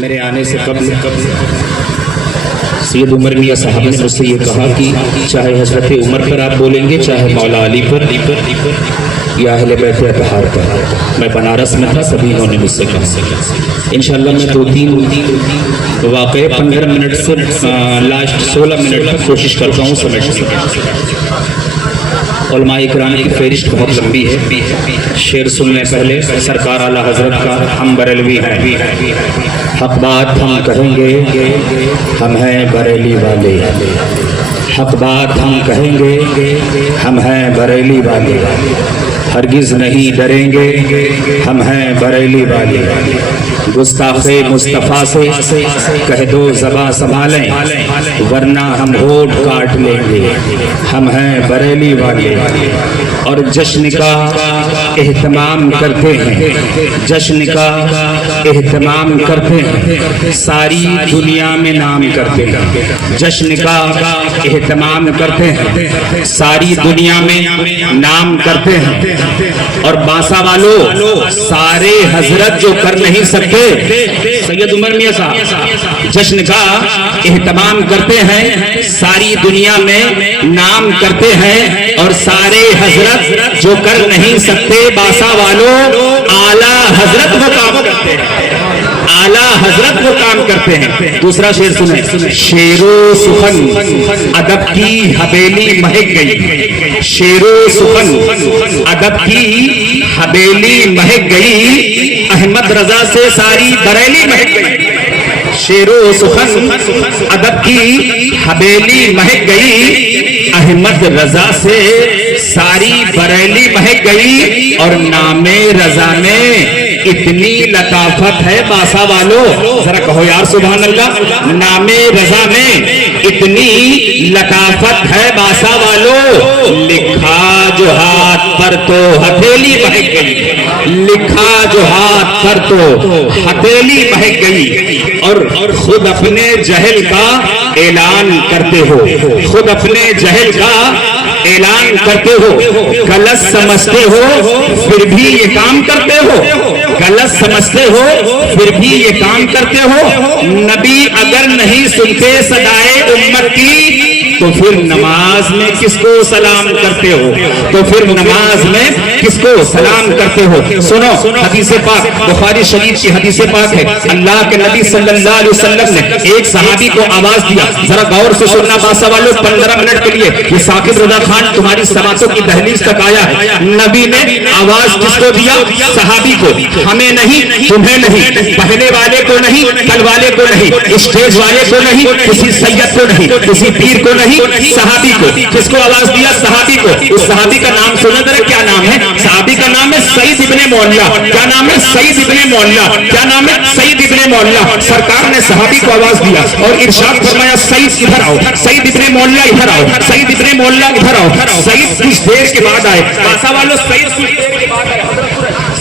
میرے آنے سے قبل سید عمر میاں صاحب نے مجھ سے یہ کہا کہ چاہے حضرت عمر پر آپ بولیں گے، چاہے مولا علی پر یا اہل بیت اطہار پر۔ میں بنارس میں تھا، سبھی انہوں نے مجھ سے کہا انشاءاللہ میں 2-3 واقعے 15 منٹ سے لاسٹ 16 منٹ تک کوشش کرتا ہوں سمجھنے کی۔ علماء اکرام کی فہرست بہت لمبی ہے، شعر سننے پہلے سرکار اعلیٰ حضرت کا ہم بریلوی ہیں، حق بات ہم کہیں گے، ہم ہیں بریلی والے، حق بات ہم کہیں گے، ہم ہیں بریلی والے، ہرگز نہیں ڈریں گے، ہم ہیں بریلی والے، گستاخ مصطفیٰ سے کہہ دو زباں سنبھالیں ورنہ ہم ہونٹ کاٹ لیں گے، ہم ہیں بریلی والے۔ اور جشن کا اہتمام کرتے ہیں، جشن کا اہتمام کرتے ہیں، ساری دنیا میں نام کرتے ہیں، جشن کا اہتمام کرتے ہیں، ساری دنیا میں نام کرتے ہیں۔ اور باسا والوں سارے حضرت جو کر نہیں سکتے، سید عمر میاں صاحب جشن کا اہتمام کرتے ہیں، ساری دنیا میں نام کرتے ہیں، اور سارے حضرت جو کر نہیں سکتے باسا والوں اعلیٰ حضرت وہ کام کرتے ہیں، اعلیٰ حضرت وہ کام کرتے ہیں۔ دوسرا شعر سنیں، شعر و سخن ادب کی حویلی مہک گئی، شعر و سخن ادب کی حویلی مہک گئی، احمد رضا سے ساری بریلی مہک گئی، شعر و سخن ادب کی حویلی مہک گئی، احمد رضا سے ساری بریلی مہک گئی، اور نام رضا میں اتنی لطافت ہے باسا والو، ذرا کہو یار سبحان اللہ، نام رضا میں اتنی لطافت ہے باسا والو، لکھا جو ہاتھ پر تو ہتھیلی مہک گئی، لکھا جو ہاتھ پر تو ہتھیلی مہک گئی، اور خود اپنے جہل کا اعلان کرتے ہو، خود اپنے جہل کا اعلان کرتے ہو، غلط سمجھتے ہو پھر بھی یہ کام کرتے ہو، غلط سمجھتے ہو پھر بھی یہ کام کرتے ہو، نبی اگر نہیں سنتے صدائے امت کی تو پھر نماز میں کس کو سلام کرتے ہو، تو پھر نماز میں کس کو سلام کرتے ہو۔ سنو حدیث پاک، بخاری شریف کی حدیث پاک ہے، اللہ کے نبی صلی اللہ علیہ وسلم نے ایک صحابی کو آواز دیا، ذرا غور سے سننا باسا والوں 15 منٹ کے لیے، یہ ثاقب رضا خان تمہاری سماعتوں کی دہلیز تک آیا ہے۔ نبی نے آواز کس کو دیا؟ صحابی کو، ہمیں نہیں، تمہیں نہیں، پہلے والے کو نہیں، کل والے کو نہیں، اسٹیج والے کو نہیں، کسی سید کو نہیں، کسی پیر کو نہیں، صحابی کو۔ کس کو آواز دیا؟ صحابی کو۔ اس صحابی کا نام سنیں ذرا، کیا نام ہے؟ صحابی کا نام ہے سعید ابن معلہ۔ کیا نام ہے؟ سعید ابن معلہ۔ کیا نام ہے؟ سعید ابن معلہ۔ سرکار نے صحابی کو آواز دیا اور ارشاد فرمایا، سعید ادھر آؤ، سعید ابن معلہ ادھر آؤ، سعید ابن معلہ ادھر آؤ۔ سعید کچھ دیر کے بعد آئے، باسا والوں سعید کچھ دیر کے بعد آئے،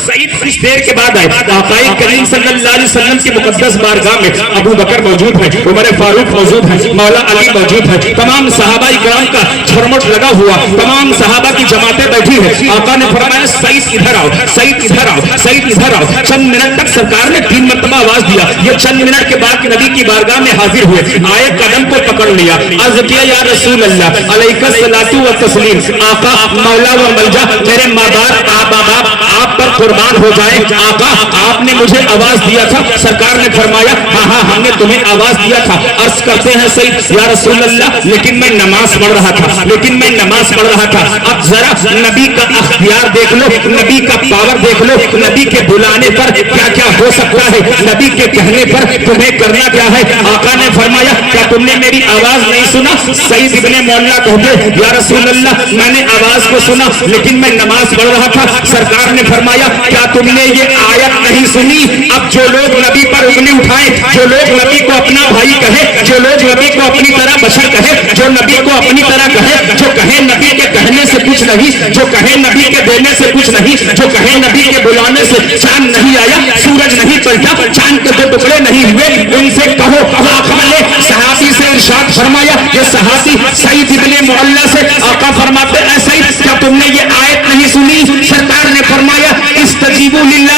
سعید کچھ دیر کے بعد آئے۔ آقا کریم صلی اللہ علیہ وسلم کی مقدس بارگاہ میں ابو بکر موجود ہے، عمر فاروق موجود ہے، مولا علی موجود ہے، تمام صحابہ کرام کا جھرمٹ لگا ہوا، تمام صحابہ کی جماعتیں بیٹھی ہے۔ آقا نے فرمایا، سعید ادھر آؤ، سعید ادھر آؤ، سعید ادھر آؤ۔ چند منٹ تک سرکار نے 3 مرتبہ آواز دیا۔ یہ چند منٹ کے بعد نبی کی بارگاہ میں حاضر ہوئے، آئے، قدم کو پکڑ لیا، عرض کیا، یا رسول اللہ علیک الصلاۃ والتسلیم، آقا مولا و ملجا، میرے ماں باپ آپ پر قربان ہو جائے، آقا آپ نے مجھے آواز دیا تھا۔ سرکار نے فرمایا، ہاں ہم نے تمہیں آواز دیا تھا۔ عرض کرتے ہیں سعید، یا رسول اللہ لیکن میں نماز پڑھ رہا تھا، لیکن میں نماز پڑھ رہا تھا۔ اب ذرا نبی کا اختیار دیکھ لو، نبی کا پاور دیکھ لو، نبی کے بلانے پر کیا کیا ہو سکتا ہے، نبی کے کہنے پر تمہیں کرنا کیا ہے۔ آقا نے فرمایا، کیا تم نے میری آواز نہیں سنا؟ سعید ابن معلہ کہتے، یا رسول اللہ میں نے آواز کو سنا لیکن میں نماز پڑھ رہا تھا۔ سرکار نے فرمایا، کیا تم نے یہ آیت نہیں سنی؟ اب جو لوگ نبی پر انگلی اٹھائیں، جو لوگ نبی کو اپنا بھائی کہے، جو لوگ نبی کو اپنی طرح بشر کہے، جو نبی کو اپنی طرح کہے، جو کہے نبی کے کہنے سے کچھ نہیں، جو کہے نبی کے دینے سے کچھ نہیں، جو کہے نبی کے بلانے سے چاند نہیں آیا، سورج نہیں پلٹا، چاند کے 2 ٹکڑے نہیں ہوئے، ان سے کہو۔ آقا نے صحابی سے ارشاد فرمایا، یہ صحابی سعید ابن معلہ سے آقا فرماتے ہیں، سعید کیا تم نے یہ آیت نہیں سنی؟ سرکار نے فرمایا، استجیبوا للہ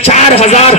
4000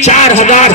4000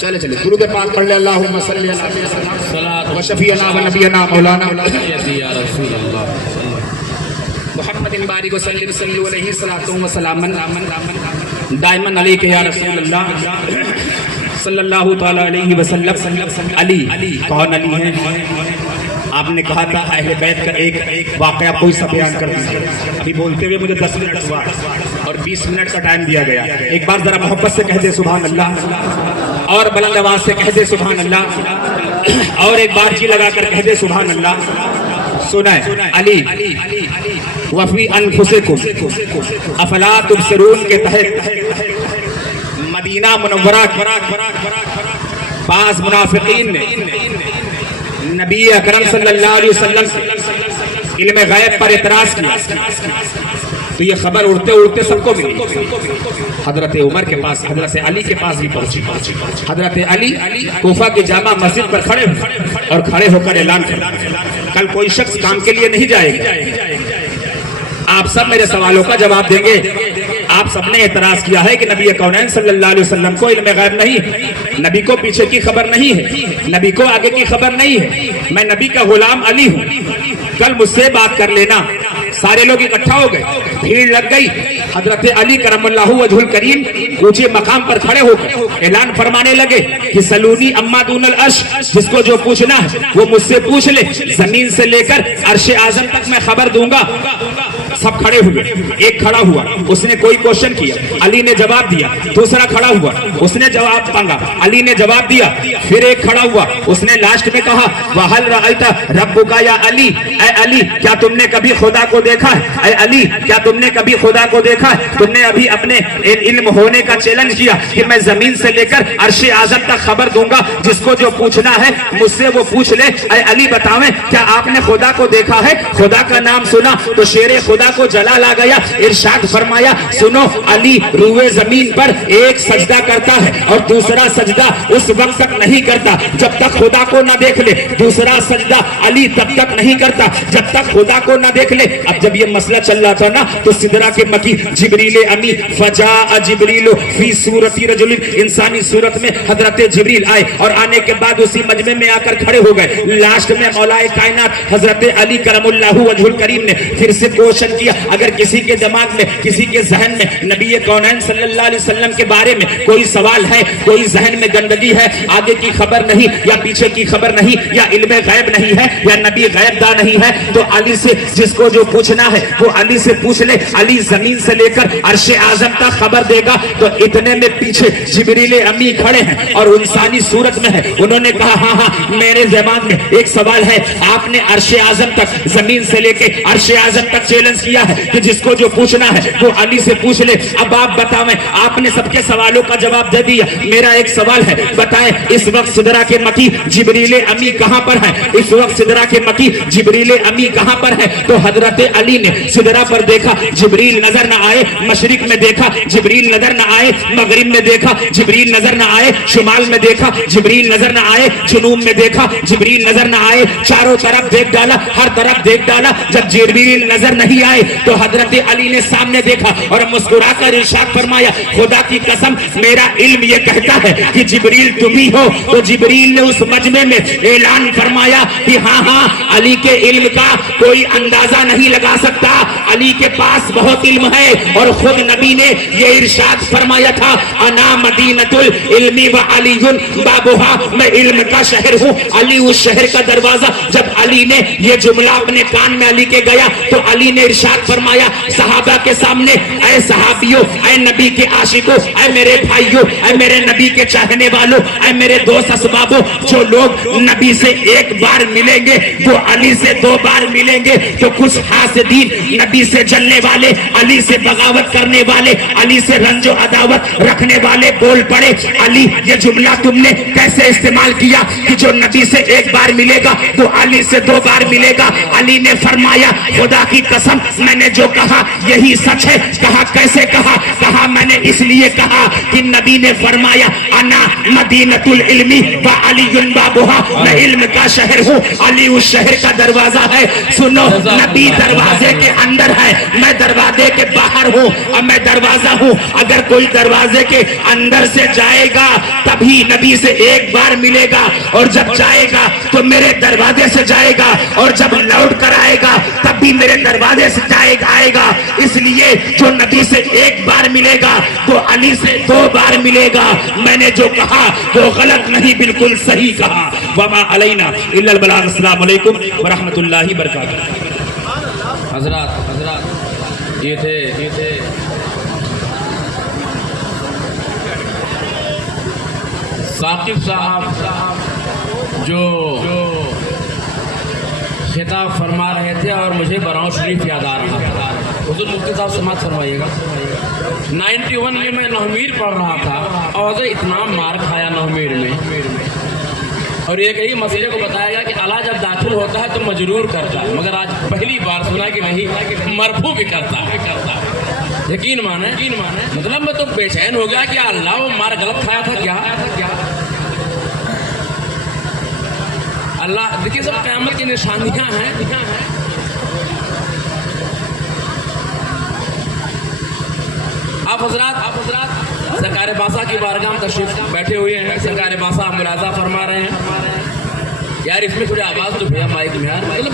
چلے چلے درود پاک پڑھ لے اللہم صلی علی سیدنا و شفیعنا و نبینا مولانا یا رسول اللہ محمد بارک وسلم صلی علیہ الصلوۃ والسلام دائما علیک یا رسول اللہ صلی اللہ تعالی علیہ وسلم. علی کون علی ہے؟ آپ نے کہا تھا اہل بیت کا ایک واقعہ کوئی سا بیان کر دیا. ابھی بولتے ہوئے مجھے 10 منٹ ہوا اور 20 منٹ کا ٹائم دیا گیا. ایک بار ذرا محبت سے کہہ دے سبحان اللہ, اور بلند آواز سے کہہ دے سبحان اللہ, اور ایک بار جی لگا کر کہہ دے سبحان اللہ. سنیں علی وفی انفسکم افلا تبصرون کے تحت مدینہ منورہ بعض منافقین نے نبی اکرم صلی اللہ علیہ وسلم سے علم غیب پر اعتراض کیا تو یہ خبر اڑتے اڑتے سب کو ملی. حضرت عمر کے پاس, حضرت علی کے پاس بھی پہنچی. حضرت علی کوفہ کی جامع مسجد پر کھڑے ہوئے اور کھڑے ہو کر اعلان کیا کل کوئی شخص کام کے لیے نہیں جائے گا. آپ سب میرے سوالوں کا جواب دیں گے. آپ سب نے اعتراض کیا ہے کہ نبی کونین صلی اللہ علیہ وسلم کو علم غیب نہیں ہے, نبی کو پیچھے کی خبر نہیں ہے, نبی کو آگے کی خبر نہیں ہے. میں نبی کا غلام علی ہوں, کل مجھ سے بات کر لینا. سارے لوگ اکٹھا ہو گئے, بھیڑ لگ گئی. حضرت علی کرم اللہ وجہ الکریم اونچے مقام پر کھڑے ہو کر اعلان فرمانے لگے کہ سلونی اما دون العرش, جس کو جو پوچھنا ہے وہ مجھ سے پوچھ لے, زمین سے لے کر عرش اعظم تک میں خبر دوں گا. سب کھڑے ہوئے. ایک کھڑا ہوا, اس نے کوئی کوشچن کیا, علی نے جواب دیا. دوسرا کھڑا ہوا, اس نے جواب مانگا, علی نے جواب دیا. پھر ایک کھڑا ہوا, اس نے لاسٹ میں کہا وَهَلْ رَأَيْتَ رَبُّكَ یا علی, اے علی کیا تم نے کبھی خدا کو دیکھا ہے؟ اے علی کیا تم نے کبھی خدا کو دیکھا ہے؟ تم نے ابھی اپنے علم ہونے کا چیلنج کیا کہ میں زمین سے لے کر عرش اعظم تک خبر دوں گا, جس کو جو پوچھنا ہے مجھ سے وہ پوچھ لے. اے علی بتاویں کیا آپ نے خدا کو دیکھا ہے؟ خدا کا نام سنا تو شیر خدا کو جلال آ گیا. ارشاد فرمایا سنو, علی روئے زمین پر ایک سجدہ کرتا ہے اور دوسرا سجدہ اس وقت تک نہیں کرتا جب تک خدا کو نہ دیکھ لے. دوسرا سجدہ علی تب تک نہیں کرتا جب تک خدا کو نہ دیکھ لے. اب جب یہ مسئلہ چل رہا تھا نا تو سدرا کے مکی جبریل امی فجاء جبریل فی صورت رجل, انسانی صورت میں حضرت جبریل آئے اور آنے کے بعد اسی مجمع میں آ کر کھڑے ہو گئے. لاسٹ میں مولا کائنات حضرت علی کرم اللہ وجہ الکریم نے پھر سے کوشچن کیا. اگر کسی کے دماغ میں, کسی کے ذہن میں نبی کونین صلی اللہ علیہ وسلم کے بارے میں کوئی سوال ہے, کوئی ذہن میں گندگی ہے, آگے کی خبر نہیں یا پیچھے کی خبر نہیں, یا علم غیب نہیں ہے یا نبی غیب داں نہیں ہے, تو علی سے جس کو جو پوچھنا ہے وہ علی سے پوچھ لے. علی زمین سے لے کر عرش اعظم تک خبر دے گا. تو اتنے میں پیچھے جبریل امی کھڑے ہیں اور انسانی صورت میں ہے. انہوں نے کہا ہاں ہاں میرے زبان میں ایک سوال ہے. آپ نے عرش اعظم تک, زمین سے لے کے عرش اعظم تک چیلنج کیا ہے کہ جس کو جو پوچھنا ہے وہ علی سے پوچھ لے. اب آپ بتائیں, آپ نے سب کے سوالوں کا جواب دے دیا. میرا ایک سوال ہے, بتائیں اس وقت سدرا کے مکی جبریل امی کہاں پر ہے؟ اس وقت سدرا کے مکی جبریل امی کہاں پر ہے؟ تو حضرت علی نے سدرا پر دیکھا, جبریل نظر نہ آئے. مشرق میں دیکھا, جبریل نظر نہ آئے. مغرب میں دیکھا, جبریل نظر نہ آئے. شمال میں دیکھا, جبریل نظر نہ آئے. جنوب میں دیکھا, جبریل نظر نہ آئے. چاروں طرف دیکھ ڈالا, ہر طرف دیکھ ڈالا. جب جبریل نظر نہیں آئے تو حضرت علی نے سامنے دیکھا اور مسکرا کر ارشاد فرمایا خدا کی قسم میرا علم یہ کہتا ہے کہ جبریل تم ہی ہو. تو جبریل نے اس مجمع میں اعلان فرمایا کہ ہاں ہاں علی کے علم کا کوئی اندازہ نہیں لگا سکتا, علی کے پاس بہت علم ہے. اور خود نبی نے یہ ارشاد فرمایا تھا انا مدینۃ العلم وعلی بابھا, میں علم کا شہر ہوں, علی اس شہر کا دروازہ. جب علی نے یہ جملہ اپنے کان میں علی کے گیا تو علی نے ارشاد فرمایا صحابہ کے سامنے اے صحابیوں, اے نبی کے عاشقوں, اے میرے بھائیوں, اے میرے نبی کے چاہنے والوں, اے میرے دوست اسبابوں, جو لوگ نبی سے ایک بار ملیں گے وہ علی سے 2 بار ملیں گے. تو کچھ حاسدین, نبی سے جلنے والے, علی سے بغاوت کرنے والے, علی سے رنج و عداوت رکھنے والے بول پڑے علی یہ جملہ تم نے کیسے استعمال کیا کہ جو نبی سے ایک بار ملے گا وہ علی سے 2 بار ملے گا. علی نے فرمایا خدا کی قسم میں نے جو کہا یہی سچ ہے. کہا کیسے کہا؟ کہا میں نے اس لیے کہا کہ نبی نے فرمایا انا مدینۃ العلم و علی بابها، میں علم کا شہر ہوں، علی اس شہر کا دروازہ ہے۔ سنو، نبی دروازے کے اندر ہے، میں دروازے کے باہر ہوں، اب میں دروازہ ہوں۔ اگر کوئی دروازے کے اندر سے جائے گا تبھی نبی سے ایک بار ملے گا، اور جب جائے گا تو میرے دروازے سے جائے گا، اور جب لوٹ کر آئے گا تب بھی میرے دروازے سے آئے گا۔ اس لیے جو نبی سے ایک بار ملے گا وہ علی سے 2 بار ملے گا۔ میں نے جو کہا وہ غلط نہیں، بالکل صحیح کہا۔ وما علینا الا البلاغ۔ السلام علیکم ورحمۃ اللہ وبرکاتہ۔ حضرات یہ تھے ثاقب صاحب جو خطاب فرما رہے تھے، اور مجھے براؤں شریف یاد آ رہا تھا۔ حضور مفتی صاحب سماعت فرمائیے گا۔ 91 میں میں نومیر پڑھ رہا تھا، اور اتنا مار کھایا نومیر میں، اور ایک ہی مسئلے کو بتایا گیا کہ اعلیٰ جب داخل ہوتا ہے تو مجرور کرتا ہے، مگر آج پہلی بار سنا کہ نہیں، مرفوع بھی کرتا ہے۔ یقین مانے، مطلب میں تو بے چین ہو گیا کہ اللہ وہ مار غلط کھایا تھا کیا۔ اللہ دیکھیے سب قیامت کی نشانیاں ہیں۔ آپ حضرات سرکار باسا کی بارگاہ میں تشریف بیٹھے ہوئے ہیں، سرکار باسا ملاحظہ فرما رہے ہیں۔ یار اس میں تھوڑی آواز تو بھیا مائک میں، یار مطلب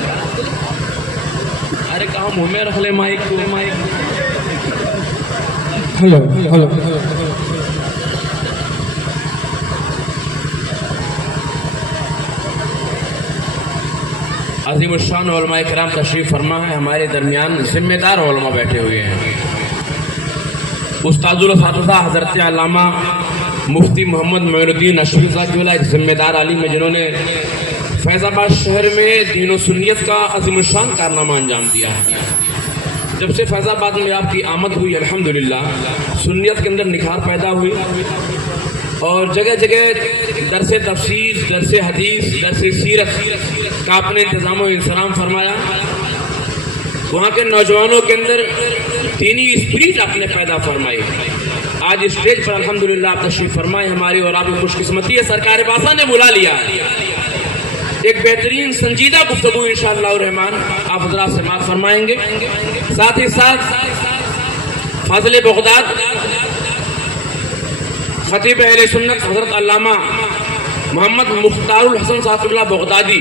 ارے کہاں منہ میں رکھ لے مائک کو۔ ہلو عظیم الشان علماء کرام تشریف فرما ہے، ہمارے درمیان ذمہ دار علماء بیٹھے ہوئے ہیں۔ استاد الاساتذہ حضرت علامہ مفتی محمد معین الدین اشرفی صاحب کی ایک ذمہ دار عالم ہے، جنہوں نے فیض آباد شہر میں دین و سنیت کا عظیم الشان کارنامہ انجام دیا ہے۔ جب سے فیض آباد میں آپ کی آمد ہوئی، الحمدللہ سنیت کے اندر نکھار پیدا ہوئی، اور جگہ جگہ درس تفسیر، درس حدیث، درس سیرت کا آپ نے انتظام و انصرام فرمایا۔ وہاں کے نوجوانوں کے اندر دینی اسپرٹ آپ نے پیدا فرمائی۔ آج اسٹیج پر الحمدللہ آپ تشریف فرمائے ہماری، اور آپ کی خوش قسمتی ہے سرکار باسا نے بلا لیا ہے۔ ایک بہترین سنجیدہ گفتگو انشاءاللہ الرحمن آپ حضرات سے بات فرمائیں گے۔ ساتھ ہی ساتھ فاضل بغداد خطیب اہل سنت حضرت علامہ محمد مختار الحسن صاحب اللہ بغدادی،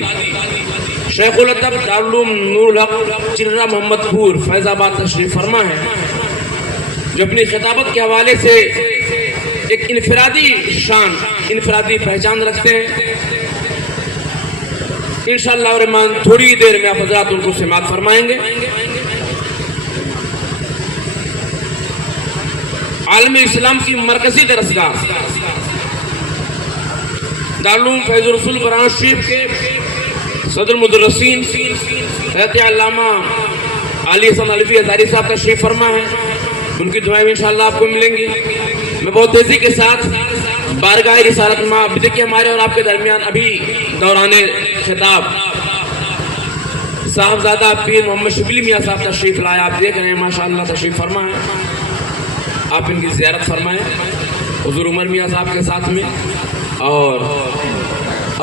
شیخ الادب دارالعلوم نور الحق چررا محمد پور فیض آباد تشریف فرما ہے، جو اپنی خطابت کے حوالے سے ایک انفرادی شان، انفرادی پہچان رکھتے ہیں۔ انشاءاللہ الرحمن تھوڑی دیر میں آپ حضرات ان کو سماعت فرمائیں گے۔ عالم اسلام کی مرکزی درسگاہ دارالعلوم فیض الرسول قرآن شریف کے صدر مدرسین حضرت علامہ علی حسن الفی ہزاری صاحب تشریف فرما ہے، ان کی دعائیں انشاءاللہ آپ کو ملیں گی۔ میں بہت تیزی کے ساتھ بارگاہ رسالت میں دیکھیے ہمارے اور آپ کے درمیان ابھی دوران خطاب صاحبزادہ پیر محمد شبلی میاں صاحب تشریف لائے، آپ دیکھ رہے ہیں ماشاءاللہ تشریف فرما ہے، آپ ان کی زیارت فرمائیں حضور عمر میاں صاحب کے ساتھ میں، اور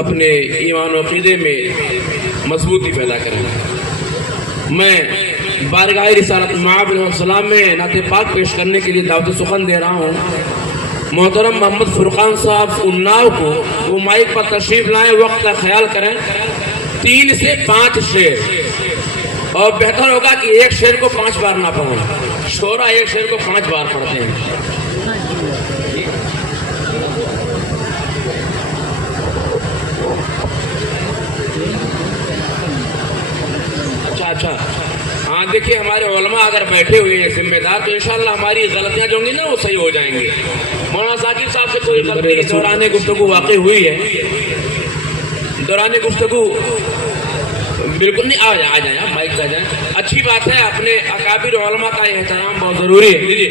اپنے ایمان و عقیدے میں مضبوطی پیدا کریں۔ میں بارگاہ رسالت معاب علیہ السلام میں نعت پاک پیش کرنے کے لیے دعوت سخن دے رہا ہوں۔ محترم محمد فرقان صاحب اناؤ کو وہ مائک پر تشریف لائیں، وقت کا خیال کریں، 3 سے 5 شعر، اور بہتر ہوگا کہ ایک شعر کو 5 بار نہ پڑھیں، شعرا ایک شعر کو 5 بار پڑھتے ہیں۔ اچھا ہاں دیکھیے ہمارے علماء اگر بیٹھے ہوئے ہیں ذمہ دار، تو انشاءاللہ ہماری غلطیاں جو ہوں گی نا وہ صحیح ہو جائیں گی۔ مولانا ثاقب صاحب سے کوئی غلطی دوران گفتگو واقع ہوئی ہے، دوران گفتگو بالکل نہیں، آ جائیں مائک پہ جائیں، اچھی بات ہے، اپنے اکابر علماء کا احترام بہت ضروری ہے۔ لیجیے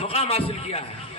مقام حاصل کیا ہے.